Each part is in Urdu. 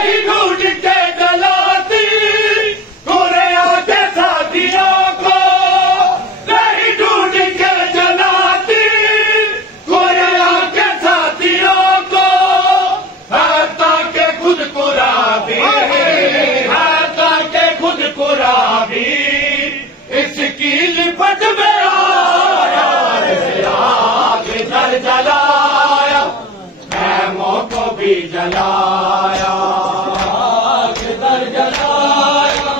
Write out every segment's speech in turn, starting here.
نہیں ڈھونڈ کے جلاتی گوریا کے ساتھیوں کو، نہیں ڈھونڈ کے جلاتی گوریا کے ساتھیوں کو، حتیٰ کہ خود قرابی، حتیٰ کہ خود قرابی اس کی لپٹ میں آیا، آگ در جلایا خیموں کو بھی جلایا، آگ در جلایا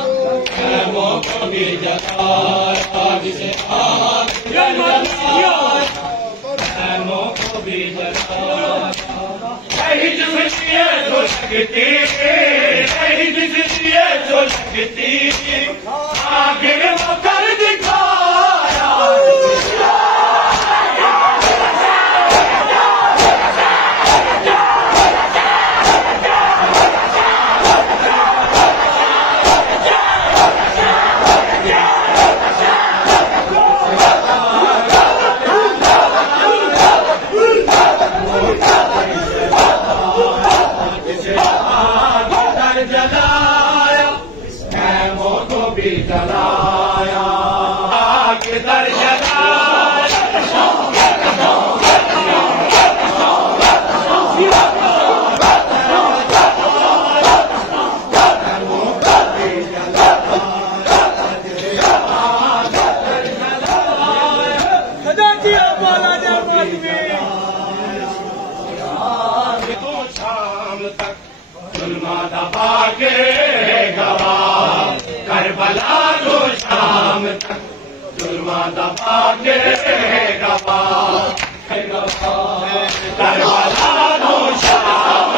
خیموں کو بھی جلایا، جسے آگ در جلایا خیموں کو بھی جلایا، شہید مجھے جو لگتی، شہید مجھے جو لگتی آخر وہ کر دکھایا، جلایا خیموں کو بھی جلایا، آگ در جلایا شام تک ظلمہ دبا کے گواہ، کربلا کو شام تک ظلمہ دبا کے گواہ، کربلا کو شام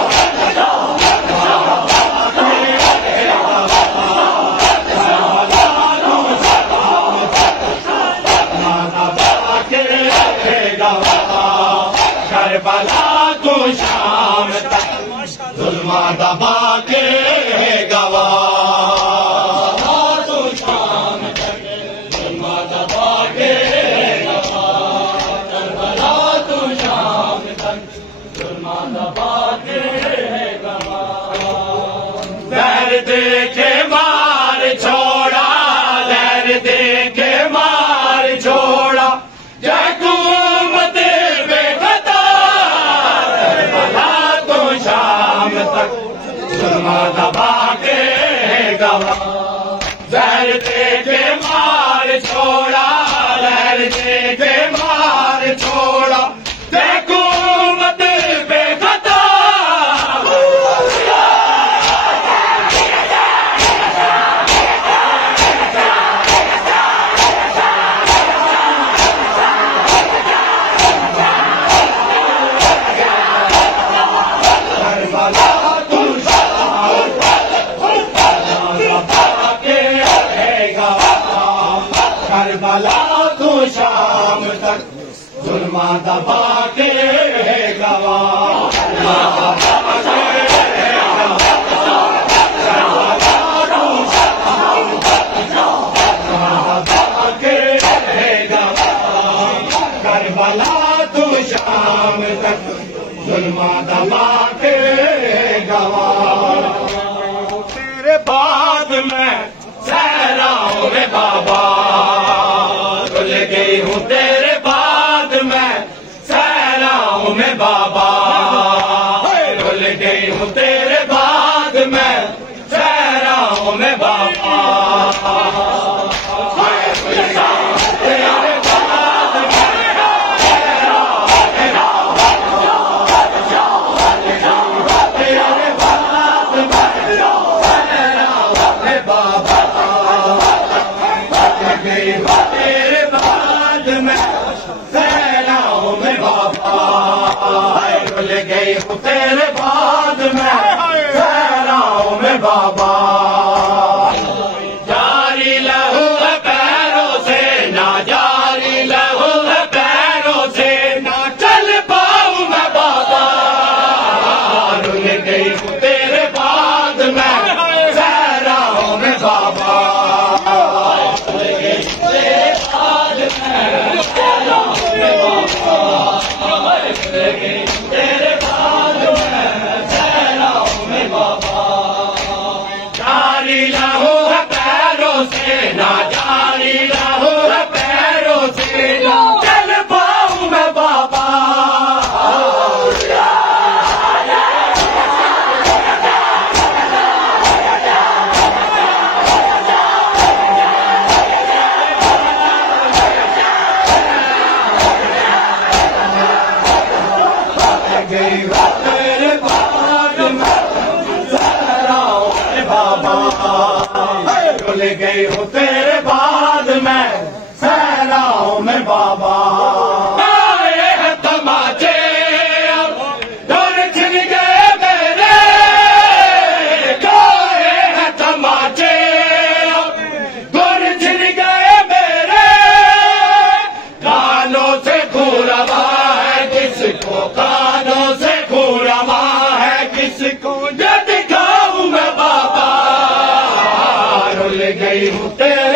کربلا کو شام تک ظلمہ دبا کے گواہ، تو شام تک ظلمہ دبا کے گواہ، کربلا تو شام تک ظلمہ دبا کے گواہ، زہر دے کے مار چھوڑا، زہر دے کے مار چھوڑا، حکومت بے قطار، کربلا تو شام تک ظلمہ دبا کے گواہ، زہر دے کے مار چھوڑا، زہر دے کے مار چھوڑا، حکومت بے قطار، کربلا تو شام تک ظلمہ دبا کے گواہ، کربلا تو شام تک ظلمہ دبا کے گواہ، تیرے بعد میں صحراؤں میں بابا رل گئی ہوں، تیرے بعد میں صحراؤں میں بابا رل گئی ہوں، تیرے بعد میں صحراؤں میں بابا، تیرے بعد میں صحراؤں میں بابا رل گئی ہوں، تیرے بعد میں صحراؤں میں بابا، جاری لہو ہے پیروں سے، نہ جاری لہو ہے پیروں سے، نہ چل پاؤں میں بابا، رل گئی ہوں تیرے بعد میں صحراؤں میں بابا، تیرے بعد میں صحراؤں میں بابا، رول گئی ہوں تیرے بعد میں صحراؤں میں بابا آئے ہیں تماچے دور چھن گئے میرے گائے ہیں تماچے دور چھن گئے میرے کانوں سے خورما ہے کس کو کانوں سے خورما ہے کس کو یہ دکھاؤں میں بابا رول گئی ہوں تیرے